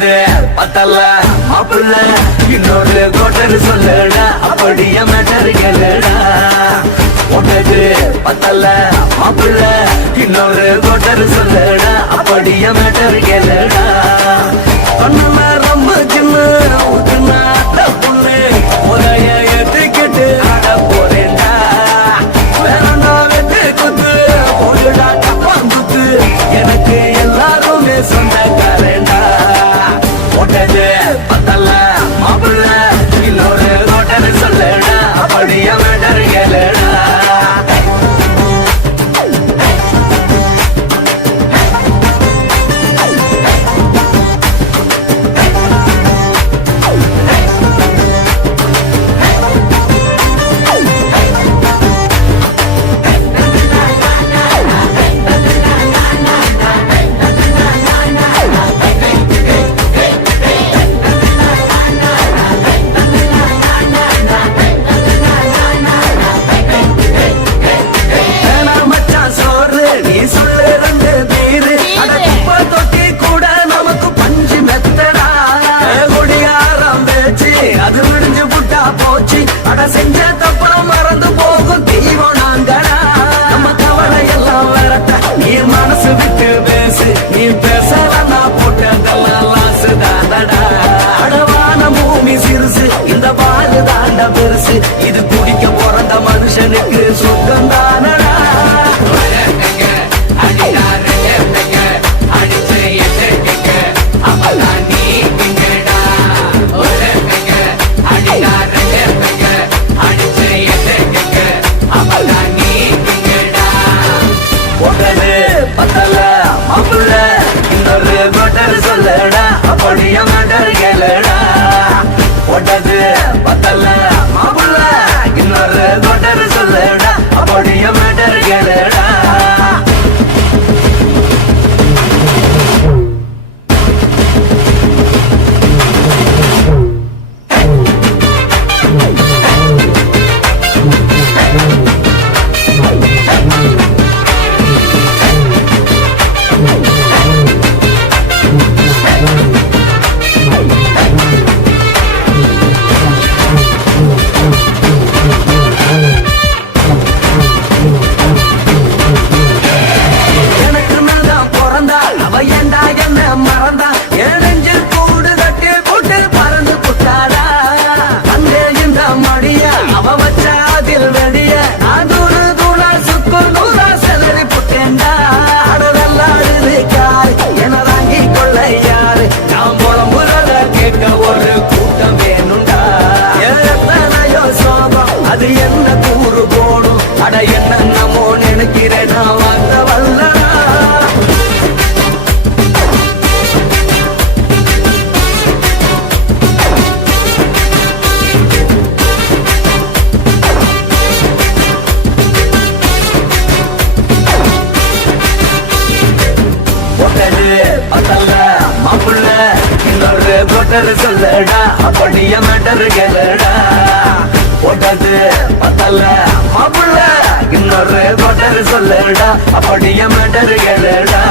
போட்டது பத்தல்ல மாப்பிள்ள இன்னொரு கோட்டர் சொல்லுடா அப்படியே மேட்டர் கேளுடா போட்டது பத்தல்ல மாப்பிள்ள இன்னொரு கோட்டர் சொல்லுடா அப்படியே மேட்டர் கேளுடா பண்ணல ரொம்ப சின்ன ஊத்துனா பொண்ணு உதய ஏத்துக்கிட்டு ஆட போறேன்டா வேறண்டா வெட்டு குத்து போடுடா டப்பாங்குத்து எனக்கு எல்லாருமே சொந்தக்காரேண்டா போட்டது பத்தல்ல மாப்பிள்ள இன்னொரு கோட்டர் சொல்லுடா அப்படியே மேட்டர் கேளுடா செஞ்ச தப்பா மறந்து போகும் தீவம் நாங்கடா நம்ம கவலை எல்லாம் வரட்ட நீ மனசு விட்டு பேசு நீ பேசலாம் போட்டதெல்லாம் லாசு தாண்டா அடவான பூமி சிறுசு இந்த பாலு தாண்ட பெருசு இது குடிக்க பிறந்த மனுஷனுக்கு சுத்தம் தானடா சொல்லடா அப்படியே மேட்டர் கேளுடா போட்டது பத்தல்ல மாப்பிள்ள இன்னொரு கோட்டர் சொல்லடா அப்படியே மேட்டர் கேளுடா ஒரு கூட்டம் வேணுண்டா எத்தனையோ சோகம் அது என்ன கூறு போடும் அட என்னமோ நினைக்கிறேன் நான் வாங்க வல்லடா போட்டது பத்தல்ல மாப்பிள்ள இன்னொரு கோட்டர் சொல்லடா அப்படியே மேட்டர் கேளுடா போட்டது பத்தல்ல மாப்பிள்ள இன்னொரு கோட்டர் சொல்லடா அப்படியே மேட்டர் கேளுடா